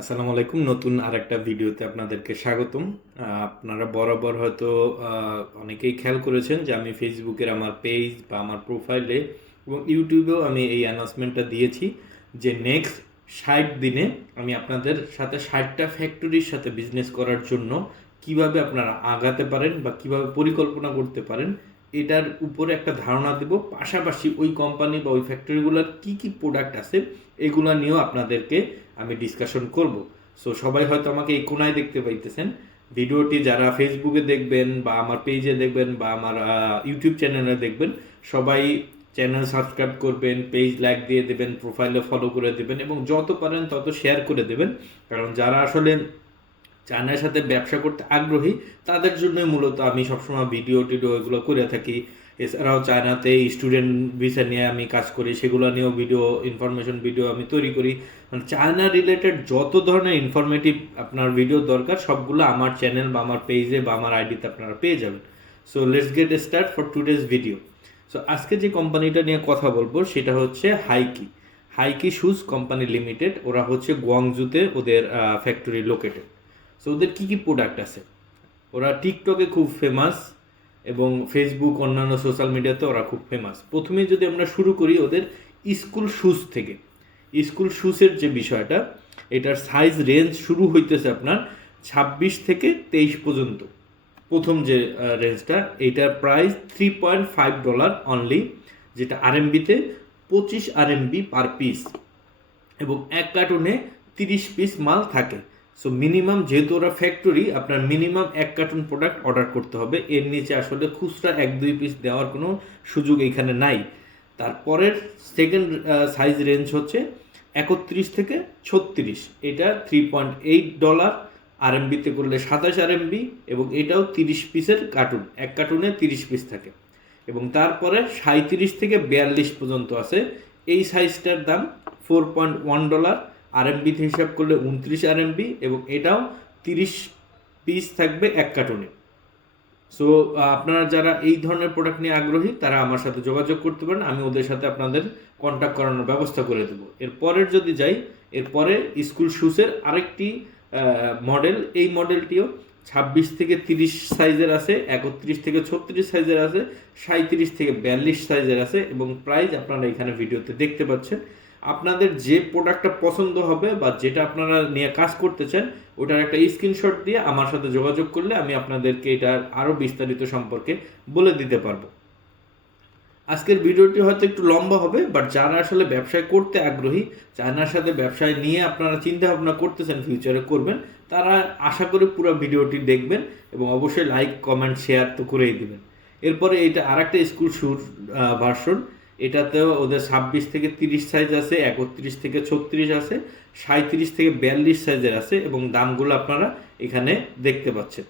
আসসালামু আলাইকুম। নতুন আরেকটা ভিডিওতে আপনাদেরকে স্বাগতম। আপনারা বরাবর হয়তো অনেকেই খেয়াল করেছেন যে আমি ফেসবুকের আমার পেজ বা আমার প্রোফাইলে এবং ইউটিউবেও আমি এই অ্যানাউন্সমেন্টটা দিয়েছি যে নেক্সট 60 দিনে আমি আপনাদের সাথে 60টা ফ্যাক্টরির সাথে বিজনেস করার জন্য কিভাবে আপনারা আগাতে পারেন বা কিভাবে পরিকল্পনা করতে পারেন এটার উপরে একটা ধারণা দেব। পাশাপাশি ওই কোম্পানি বা ওই ফ্যাক্টরিগুলোর কি কি প্রোডাক্ট আছে এগুলা নিয়েও আপনাদেরকে আমি ডিসকাশন করব। সো সবাই হয়তো আমাকে এই কোনায় দেখতে পাইতেছেন। ভিডিওটি যারা ফেসবুকে দেখবেন বা আমার পেজে দেখবেন বা আমার ইউটিউব চ্যানেলে দেখবেন, সবাই চ্যানেল সাবস্ক্রাইব করবেন, পেজ লাইক দিয়ে দেবেন, প্রোফাইলে ফলো করে দেবেন এবং যত পারেন তত শেয়ার করে দেবেন। কারণ যারা আসলে চায়নার সাথে ব্যবসা করতে আগ্রহী তাদের জন্যই মূলত আমি সবসময় ভিডিও টিডিও এগুলো করে থাকি। এছাড়াও চায়নাতে স্টুডেন্ট ভিসা নিয়ে আমি কাজ করি, সেগুলো নিয়েও ভিডিও ইনফরমেশন ভিডিও আমি তৈরি করি। মানে চায়না রিলেটেড যত ধরনের ইনফরমেটিভ আপনার ভিডিও দরকার সবগুলো আমার চ্যানেল বা আমার পেজে বা আমার আইডিতে আপনারা পেয়ে যাবেন। So let's get start for today's video. So আজকে যে কোম্পানিটা নিয়ে কথা বলবো সেটা হচ্ছে হাইকি। হাইকি শুজ কোম্পানি লিমিটেড। ওরা হচ্ছে গুয়াংজুতে ওদের ফ্যাক্টরি লোকেটেড। সো ওদের কী কী প্রোডাক্ট আছে, ওরা টিকটকে খুব ফেমাস এবং ফেসবুক অন্যান্য সোশ্যাল মিডিয়াতে ওরা খুব ফেমাস। প্রথমে যদি আমরা শুরু করি ওদের স্কুল শুজ থেকে। স্কুল শুজের যে বিষয়টা, এটার সাইজ রেঞ্জ শুরু হইতেছে আপনার 26 থেকে 23 পর্যন্ত। প্রথম যে রেঞ্জটা, এইটার প্রাইস $3.5 অনলি, যেটা আরএমবিতে 25 আরএমবি পার পিস এবং এক কার্টুনে 30 পিস মাল থাকে। সো মিনিমাম, যেহেতু ওরা ফ্যাক্টরি, আপনার মিনিমাম এক কার্টুন প্রোডাক্ট অর্ডার করতে হবে। এর নিচে আসলে খুচরা 1-2 পিস দেওয়ার কোনো সুযোগ এখানে নাই। তারপরের সেকেন্ড সাইজ রেঞ্জ হচ্ছে 31 থেকে 36। এটা $3.8, আরএমবিতে করলে 27 আরএমবি এবং এটাও 30 পিসের কার্টুন, এক কার্টুনে 30 পিস থাকে। এবং তারপরে 37 থেকে 42 পর্যন্ত আছে। এই সাইজটার দাম $4.1, আরএমবিতে হিসাব করলে 29 আরএমবি এবং এটাও 30 পিস থাকবে এক কার্টুনে। সো আপনারা যারা এই ধরনের প্রোডাক্ট নিয়ে আগ্রহী তারা আমার সাথে যোগাযোগ করতে পারেন, আমি ওদের সাথে আপনাদের কন্ট্যাক্ট করানোর ব্যবস্থা করে দেবো। এরপরের যদি যাই, এরপরে স্কুল শুজের আরেকটি মডেল, এই মডেলটিও 26 থেকে 30 সাইজের আছে, 31 থেকে 36 সাইজের আছে, 37 থেকে 42 সাইজের আছে এবং প্রাইস আপনারা এখানে ভিডিওতে দেখতে পাচ্ছেন। আপনাদের যে প্রোডাক্টটা পছন্দ হবে বা যেটা আপনারা নিয়ে কাজ করতে চান ওটার একটা স্ক্রিনশট দিয়ে আমার সাথে যোগাযোগ করলে আমি আপনাদেরকে এটার আরও বিস্তারিত সম্পর্কে বলে দিতে পারবো। আজকের ভিডিওটি হয়তো একটু লম্বা হবে, বাট যারা আসলে ব্যবসায় করতে আগ্রহী, চায়নার সাথে ব্যবসায় নিয়ে আপনারা চিন্তা ভাবনা করতেছেন ফিউচারে করবেন, তারা আশা করি পুরো ভিডিওটি দেখবেন এবং অবশ্যই লাইক কমেন্ট শেয়ার তো করেই দেবেন। এরপরে এটা আরেকটা স্কুল শুর ভার্সন। এটাতেও ওদের 26 থেকে 30 সাইজ আছে, 31 থেকে 36 আছে, 37 থেকে 42 সাইজের আছে এবং দামগুলো আপনারা এখানে দেখতে পাচ্ছেন।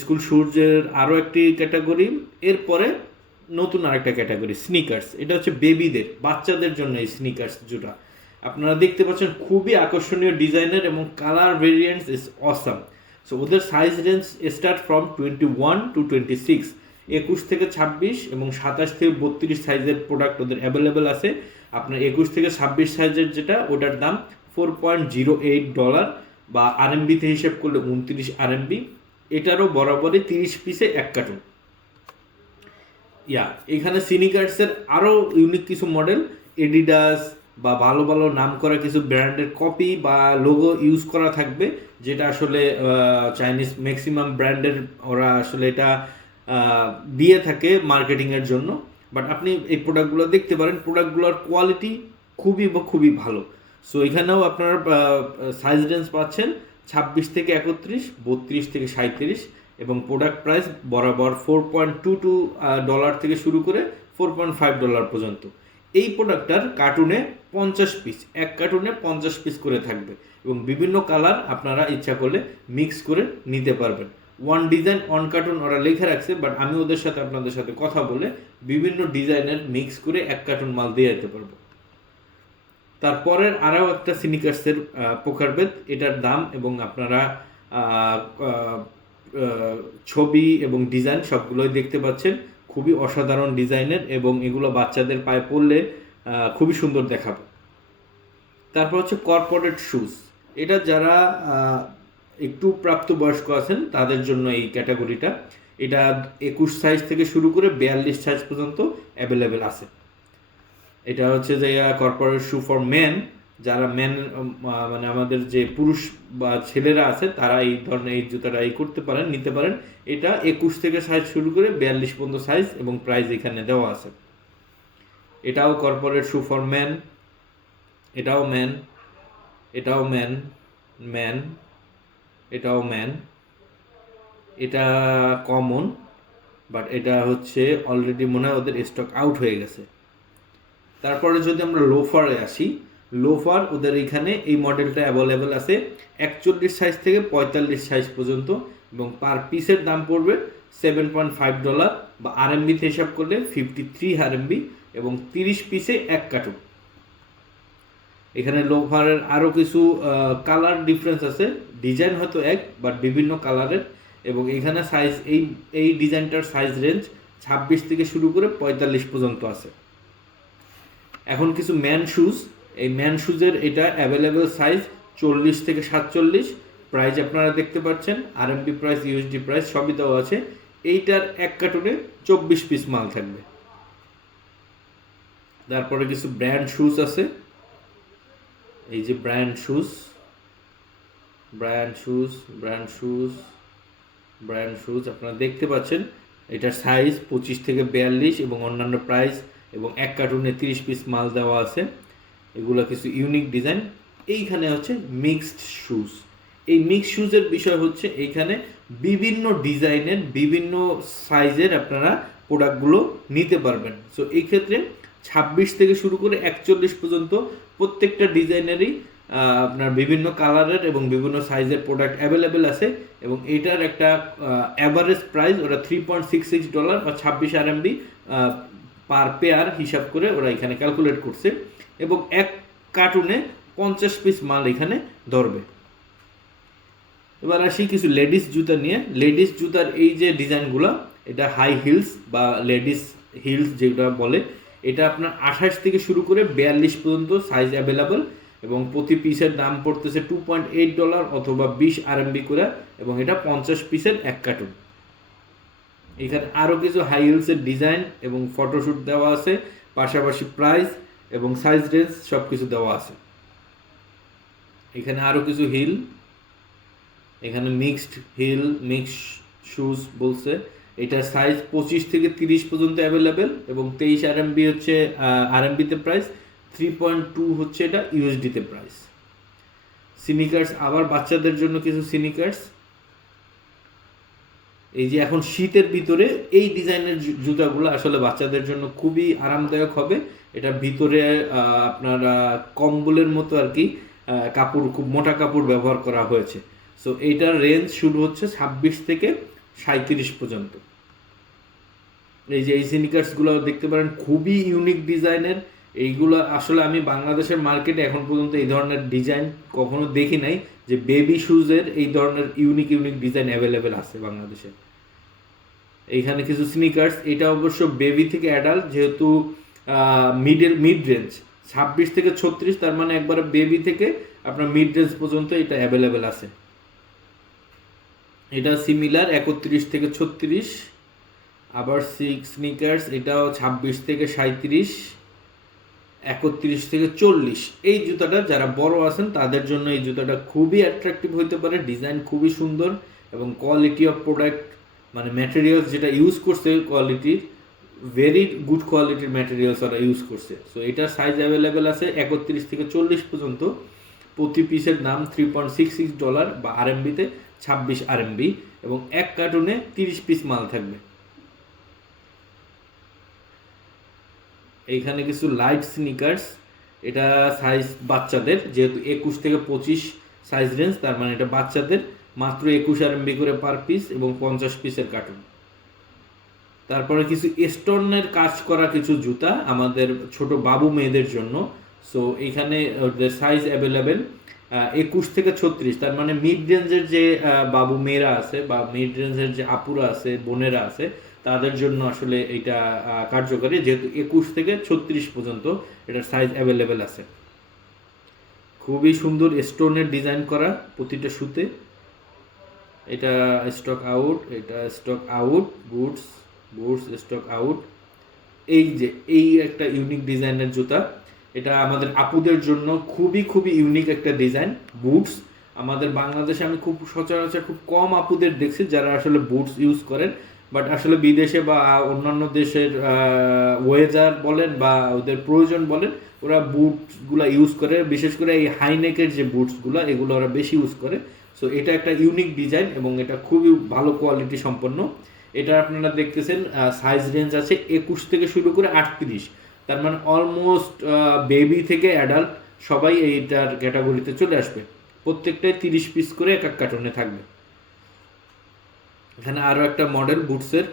স্কুল শুজের আরও একটি ক্যাটাগরি। এরপরে নতুন আরেকটা ক্যাটাগরি স্নিকার্স। এটা হচ্ছে বেবিদের, বাচ্চাদের জন্য এই স্নিকার্স জুতা। আপনারা দেখতে পাচ্ছেন খুবই আকর্ষণীয় ডিজাইনের এবং colour variants is awesome. So ওদের size range start from 21 to 26, 21 থেকে 26 এবং 27 থেকে 32 সাইজের প্রোডাক্ট ওদের অ্যাভেলেবেল আছে। আপনার 21 থেকে 26 সাইজের যেটা, ওটার দাম $4.08 বা আরএমবিতে হিসেব করলে 29 আরএমবি। এটারও বরাবরই 30 পিসে এক কার্টুন। এখানে সিনিকার্সের আরও ইউনিক কিছু মডেল, এডিডাস বা ভালো ভালো নাম করা কিছু ব্র্যান্ডের কপি বা লোগো ইউজ করা থাকবে, যেটা আসলে চাইনিজ ম্যাক্সিমাম ব্র্যান্ডের ওরা আসলে এটা দিয়ে থাকে মার্কেটিংয়ের জন্য। বাট আপনি এই প্রোডাক্টগুলো দেখতে পারেন, প্রোডাক্টগুলোর কোয়ালিটি খুবই ভালো। সো এখানেও আপনারা সাইজ রেঞ্জ পাচ্ছেন 26 থেকে 31, 32 থেকে 37 এবং প্রোডাক্ট প্রাইস বরাবর $4.22 থেকে শুরু করে $4.5 পর্যন্ত। এই প্রোডাক্টটার কার্টুনে 50 পিস, এক কার্টুনে 50 পিস করে থাকবে এবং বিভিন্ন কালার আপনারা ইচ্ছা করলে মিক্স করে নিতে পারবেন। ওয়ান ডিজাইন ওয়ান কার্টুন ওরা লেখা রাখছে, বাট আমি ওদের সাথে আপনাদের সাথে কথা বলে বিভিন্ন ডিজাইনের মিক্স করে এক কার্টুন মাল দিয়ে যেতে পারবো। তারপরের আরও একটা সিনিকার্সের প্রকারভেদ, এটার দাম এবং আপনারা ছবি এবং ডিজাইন সবগুলোই দেখতে পাচ্ছেন। খুবই অসাধারণ ডিজাইনের এবং এগুলো বাচ্চাদের পায়ে পরলে খুবই সুন্দর দেখাবে। তারপর হচ্ছে কর্পোরেট শুজ। এটা যারা একটু প্রাপ্তবয়স্ক আছেন তাদের জন্য এই ক্যাটাগরিটা। এটা 21 সাইজ থেকে শুরু করে 42 সাইজ পর্যন্ত অ্যাভেলেবেল আছে। এটা হচ্ছে যে কর্পোরেট শু ফর মেন, যারা মেন মানে আমাদের যে পুরুষ বা ছেলেরা আছে তারা এই ধরনের এই জুতাটা করতে পারেন, নিতে পারেন। এটা 21 থেকে সাইজ শুরু করে 42 পর্যন্ত সাইজ এবং প্রাইস এখানে দেওয়া আছে। এটাও কর্পোরেট শু ফর মেন, এটাও ম্যান, এটাও ম্যান, ম্যান, এটাও ম্যান। এটা কমন, বাট এটা হচ্ছে অলরেডি মনে হয় ওদের স্টক আউট হয়ে গেছে। তারপরে যদি আমরা লোফারে আসি, লোফার ওদের এখানে এই মডেলটা অ্যাভেলেবেল আছে 41 সাইজ থেকে 45 সাইজ পর্যন্ত, এবং পার পিসের দাম পড়বে $7.5 বা আরএমবিতে হিসাব করলে 53 আরএমবি, এবং 30 পিসে 1 কার্টুন। এখানে লোফারের আরও কিছু কালার ডিফারেন্স আছে, ডিজাইন হয়তো এক বাট বিভিন্ন কালারের, এবং এখানে সাইজ এই ডিজাইনটার সাইজ রেঞ্জ 26 থেকে শুরু করে 45 পর্যন্ত আছে। এখন কিছু ম্যান শুজ, এই ম্যান শুজের এটা অ্যাভেলেবেল সাইজ 40 থেকে 47, প্রাইস আপনারা দেখতে পাচ্ছেন, আরএমবি প্রাইস, ইউএসডি প্রাইস সবই দেওয়া আছে। এইটার 1 কার্টুনে 24 পিস মাল থাকবে। তারপরে কিছু ব্র্যান্ড শুজ আছে, এই যে brand shoes, brand shoes, brand shoes, brand shoes আপনারা দেখতে পাচ্ছেন। এটার সাইজ 25 থেকে 42 এবং অন্যান্য প্রাইস, এবং 1 কার্টুনে 30 পিস মাল দেওয়া আছে। এগুলো কিছু ইউনিক ডিজাইন। এইখানে হচ্ছে মিক্সড শুজ। এই মিক্সড শুজের বিষয় হচ্ছে এইখানে বিভিন্ন ডিজাইনের বিভিন্ন সাইজের আপনারা প্রোডাক্টগুলো নিতে পারবেন। সো এই ক্ষেত্রে 26 থেকে শুরু করে 41 পর্যন্ত প্রত্যেকটা ডিজাইনেরই আপনার বিভিন্ন কালারের এবং বিভিন্ন সাইজের প্রোডাক্ট অ্যাভেলেবেল আছে, এবং এটার একটা অ্যাভারেজ প্রাইস ওরা $3.66 বা 26 আরএমবি পার পেয়ার হিসাব করে ওরা এখানে ক্যালকুলেট করছে, এবং 1 কার্টুনে 50 পিস মাল এখানে ধরবে। এবার আসি কিছু লেডিস জুতা নিয়ে। লেডিস জুতার এই যে ডিজাইনগুলো, এটা হাই হিলস বা লেডিস হিলস যেটা বলে, এটা আপনার 28 থেকে শুরু করে 42 পর্যন্ত সাইজ অ্যাভেলেবল, এবং প্রতি পিসের দাম পড়তেছে $2.8 অথবা 20 আরএমবি করে, এবং এটা 50 পিসের 1 কার্টুন। এখানে আরও কিছু হাই হিলসের ডিজাইন এবং ফটোশ্যুট দেওয়া আছে, পাশাপাশি প্রাইস এবং সাইজ রেঞ্জ সব কিছু দেওয়া আছে। এখানে আরও কিছু হিল, এখানে মিক্সড হিল, মিক্সড শুজ বলছে। এটার সাইজ 25 থেকে 30 পর্যন্ত অ্যাভেলেবেল, এবং 23 আরএমবি হচ্ছে আরএমবিতে প্রাইস, 3.2 হচ্ছে এটা ইউএসডিতে প্রাইস। সিনিকার্স, আবার বাচ্চাদের জন্য কিছু সিনিকার্স। এই যে এখন শীতের ভিতরে এই ডিজাইনের জুতাগুলো আসলে বাচ্চাদের জন্য খুবই আরামদায়ক হবে। এটা ভিতরে আপনার কম্বলের মতো আর কি কাপড়, খুব মোটা কাপড় ব্যবহার করা হয়েছে। সো এইটার রেঞ্জ শুরু হচ্ছে 26 থেকে 37 পর্যন্ত। এই যে এই সিনিকার্সগুলো দেখতে পারেন, খুবই ইউনিক ডিজাইনের। এইগুলো আসলে আমি বাংলাদেশের মার্কেটে এখন পর্যন্ত এই ধরনের ডিজাইন কখনো দেখি নাই, যে বেবি শুজের এই ধরনের ইউনিক ইউনিক ডিজাইন অ্যাভেলেবেল আছে বাংলাদেশে। এইখানে কিছু স্নিকার্স, এটা অবশ্য বেবি থেকে অ্যাডাল্ট, যেহেতু মিড রেঞ্জ 26 থেকে 36, তার মানে একবারে বেবি থেকে আপনার মিড রেঞ্জ পর্যন্ত এটা অ্যাভেলেবেল আছে। এটা সিমিলার 31 থেকে 36। আবার স্নিকার্স, এটাও 26 থেকে 37, 31 থেকে 40। এই জুতাটা যারা বড় আছেন তাদের জন্য এই জুতাটা খুবই অ্যাট্রাকটিভ হতে পারে। ডিজাইন খুবই সুন্দর, এবং কোয়ালিটি অফ প্রোডাক্ট মানে ম্যাটেরিয়ালস যেটা ইউজ করছে, কোয়ালিটির ভেরি গুড কোয়ালিটির ম্যাটেরিয়ালস ওরা ইউজ করছে। সো এটার সাইজ অ্যাভেলেবেল আছে 31 থেকে 40 পর্যন্ত। প্রতি পিসের দাম $3.66 বা আরএমবিতে 26 আরএমবি, এবং 1 কার্টুনে 30 পিস মাল থাকবে। এইখানে কিছু লাইট স্নিকার্স, এটা সাইজ বাচ্চাদের, যেহেতু 21 থেকে 25 সাইজ রেঞ্জ, তার মানে এটা বাচ্চাদের, মাত্র 21 আরএমবি করে পার পিস এবং 50 পিসের কার্টুন। তারপরে কিছু স্টোনের কাজ করা কিছু জুতা আমাদের ছোট বাবু মেয়েদের জন্য। সো এইখানে সাইজ অ্যাভেলেবেল 21 থেকে 36, তার মানে মিড রেঞ্জের যে বাবু মেয়েরা আছে বা মিড রেঞ্জের যে আপুরা আছে, বোনেরা আছে, তাদের জন্য আসলে এটা কার্যকরী, যেহেতু 21 থেকে 36 পর্যন্ত এটার সাইজ অ্যাভেলেবেল আছে। খুবই সুন্দর স্টোনের ডিজাইন করা প্রতিটা সুতে। এটা স্টক আউট, এটা stock out, boots boots stock out. এই যে এই একটা ইউনিক ডিজাইনের জুতা, এটা আমাদের আপুদের জন্য খুবই খুবই ইউনিক একটা ডিজাইন। বুটস আমাদের বাংলাদেশে আমি খুব সচরাচর খুব কম আপুদের দেখছি যারা আসলে বুটস ইউজ করেন, বাট আসলে বিদেশে বা অন্যান্য দেশের ওয়েদার বলেন বা ওদের প্রয়োজন বলেন, ওরা বুটসগুলো ইউজ করে। বিশেষ করে এই হাইনেকের যে বুটসগুলো, এগুলো ওরা বেশি ইউজ করে। সো এটা একটা ইউনিক ডিজাইন এবং এটা খুবই ভালো কোয়ালিটি সম্পন্ন। এটা আপনারা দেখতেছেন সাইজ রেঞ্জ আছে 21 থেকে শুরু করে 38, তার মানে অলমোস্ট বেবি থেকে অ্যাডাল্ট সবাই এইটার ক্যাটাগরিতে চলে আসবে। প্রত্যেকটাই 30 পিস করে এক এক কার্টনে থাকবে। এখানে আরও একটা মডেল বুটসের,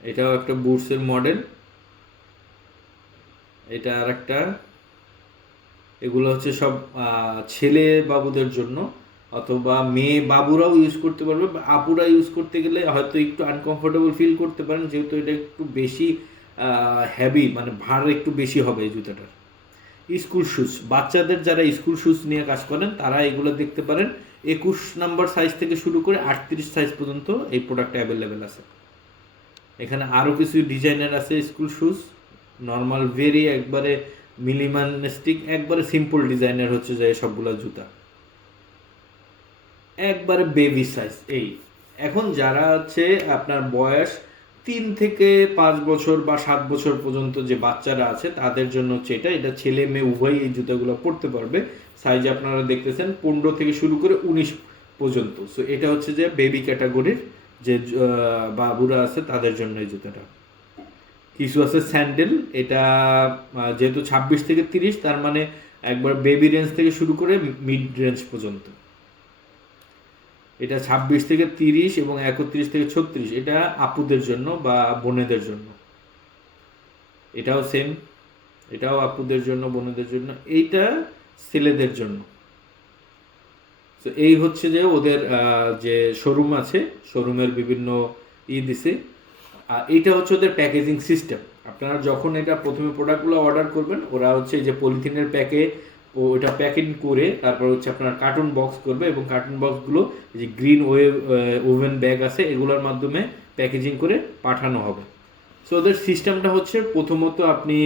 এটাও একটা বুটসের মডেল। এটা আর একটা, এগুলো হচ্ছে সব ছেলে বাবুদের জন্য, অথবা মেয়ে বাবুরাও ইউজ করতে পারবে। আপুরা ইউজ করতে গেলে হয়তো একটু আনকমফোর্টেবল ফিল করতে পারেন, যেহেতু এটা একটু বেশি হেভি, মানে ভার একটু বেশি হবে এই জুতাটার। স্কুল শুজ, বাচ্চাদের যারা স্কুল শুজ নিয়ে কাজ করেন তারা এগুলো দেখতে পারেন। 21 নম্বর সাইজ থেকে শুরু করে 38 সাইজ পর্যন্ত এই প্রোডাক্টটা অ্যাভেলেবেল আছে। এখানে আরও কিছু ডিজাইনার আছে স্কুল শুজ, নর্মাল ভেরি একবারে মিনিমালিস্টিক, একবারে সিম্পল ডিজাইনের হচ্ছে যে সবগুলো জুতা, একবারে বেবি সাইজ। এই এখন যারা হচ্ছে আপনার বয়স 3 থেকে 5 বছর বা 7 বছর পর্যন্ত যে বাচ্চারা আছে তাদের জন্য হচ্ছে এটা ছেলে মেয়ে উভয় এই জুতাগুলো পরতে পারবে। সাইজ আপনারা দেখতেছেন 15 থেকে শুরু করে 19 পর্যন্ত। সো এটা হচ্ছে যে বেবি ক্যাটাগরির যে বাবুরা আছে তাদের জন্য এই জুতাটা। কিছু আছে স্যান্ডেল, এটা যেহেতু 26 থেকে 30, তার মানে একবার বেবি রেঞ্জ থেকে শুরু করে মিড রেঞ্জ পর্যন্ত। এটা 26 থেকে 30 এবং 31 থেকে 36, এটা আপুদের জন্য বা বোনেদের জন্য। এটাও সেম, এটাও আপুদের জন্য বোনেদের জন্য, এইটা ছেলেদের জন্য। তো এই হচ্ছে যে ওদের যে শোরুম আছে, শোরুমের বিভিন্ন দিছে। আর এইটা হচ্ছে ওদের প্যাকেজিং সিস্টেম। আপনারা যখন এটা প্রথমে প্রোডাক্টগুলো অর্ডার করবেন, ওরা হচ্ছে যে পলিথিনের প্যাকে ওটা প্যাকেট করে তারপর হচ্ছে আপনার কার্টুন বক্স করবে, এবং কার্টুন বক্সগুলো যে গ্রিন ওভেন ব্যাগ আছে এগুলোর মাধ্যমে প্যাকেজিং করে পাঠানো হবে। সো ওদের সিস্টেমটা হচ্ছে প্রথমত আপনি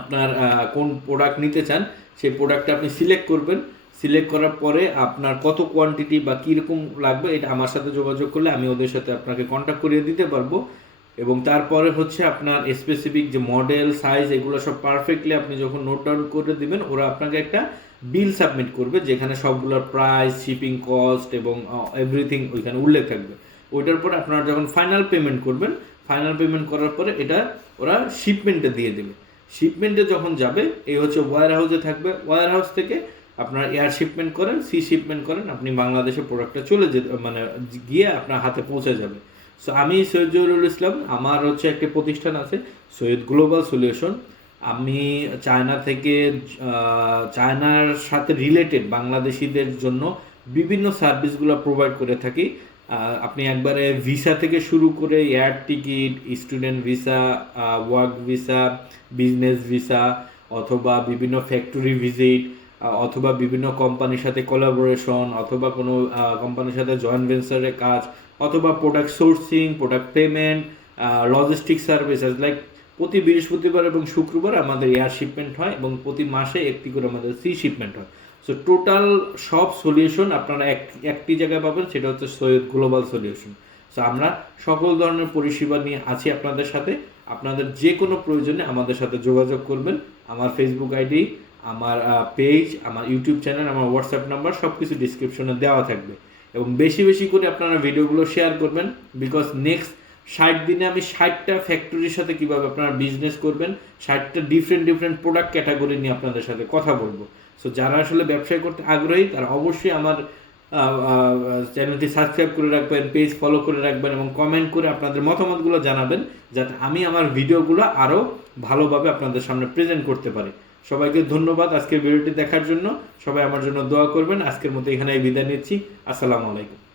আপনার কোন প্রোডাক্ট নিতে চান সেই প্রোডাক্টটা আপনি সিলেক্ট করবেন। সিলেক্ট করার পরে আপনার কত কোয়ান্টিটি বা কীরকম লাগবে এটা আমার সাথে যোগাযোগ করলে আমি ওদের সাথে আপনাকে কন্ট্যাক্ট করিয়ে দিতে পারবো। এবং তারপরে হচ্ছে আপনার স্পেসিফিক যে মডেল সাইজ এগুলো সব পারফেক্টলি আপনি যখন নোট ডাউন করে দিবেন, ওরা আপনাকে একটা বিল সাবমিট করবে যেখানে সবগুলোর প্রাইস, শিপিং কস্ট এবং এভরিথিং ওইখানে উল্লেখ থাকবে। ওইটার পরে আপনারা যখন ফাইনাল পেমেন্ট করবেন, ফাইনাল পেমেন্ট করার পরে এটা ওরা শিপমেন্টে দিয়ে দেবে। শিপমেন্টে যখন যাবে এই হচ্ছে ওয়্যার হাউসে থাকবে, ওয়্যার হাউস থেকে আপনার এয়ার শিপমেন্ট করেন, সি শিপমেন্ট করেন, আপনি বাংলাদেশে প্রোডাক্টটা চলে যেতে মানে গিয়ে আপনার হাতে পৌঁছে যাবে। সো আমি সৈয়দ জহুরুল ইসলাম, আমার হচ্ছে একটি প্রতিষ্ঠান আছে সৈয়দ গ্লোবাল সলিউশন। আমি চায়না থেকে চায়নার সাথে রিলেটেড বাংলাদেশিদের জন্য বিভিন্ন সার্ভিসগুলো প্রোভাইড করে থাকি। আপনি একবারে ভিসা থেকে শুরু করে air ticket, student visa, work visa, business visa, অথবা বিভিন্ন ফ্যাক্টরি ভিজিট, অথবা বিভিন্ন কোম্পানির সাথে কোলাবোরেশন, অথবা কোনো কোম্পানির সাথে জয়েন্ট ভেঞ্চারের কাজ, অথবা product sourcing, product payment, logistic services, like প্রতি বৃহস্পতিবার এবং শুক্রবার আমাদের এয়ার শিপমেন্ট হয় এবং প্রতি মাসে একটি করে আমাদের সি শিপমেন্ট হয়। সো টোটাল সব সলিউশন আপনারা একটি জায়গায় পাবেন, সেটা হচ্ছে সৈয়দ গ্লোবাল সলিউশন। সো আমরা সকল ধরনের পরিষেবা নিয়ে আছি আপনাদের সাথে। আপনাদের যে কোনো প্রয়োজনে আমাদের সাথে যোগাযোগ করবেন। আমার ফেসবুক আইডি, আমার পেজ, আমার ইউটিউব চ্যানেল, আমার হোয়াটসঅ্যাপ নাম্বার সব কিছু ডিসক্রিপশনে দেওয়া থাকবে। এবং বেশি বেশি করে আপনারা ভিডিওগুলো শেয়ার করবেন, বিকজ নেক্সট 60 দিনে আমি 60টা ফ্যাক্টরির সাথে কীভাবে আপনারা বিজনেস করবেন, 60টা ডিফারেন্ট প্রোডাক্ট ক্যাটাগরি নিয়ে আপনাদের সাথে কথা বলবো। সো যারা আসলে ব্যবসায় করতে আগ্রহী তারা অবশ্যই আমার চ্যানেলটি সাবস্ক্রাইব করে রাখবেন, পেজ ফলো করে রাখবেন এবং কমেন্ট করে আপনাদের মতামতগুলো জানাবেন, যাতে আমি আমার ভিডিওগুলো আরও ভালোভাবে আপনাদের সামনে প্রেজেন্ট করতে পারি। সবাইকে ধন্যবাদ আজকের ভিডিওটি দেখার জন্য। সবাই আমার জন্য দোয়া করবেন। আজকের মতো এখানেই বিদায় নিচ্ছি। আসসালামু আলাইকুম।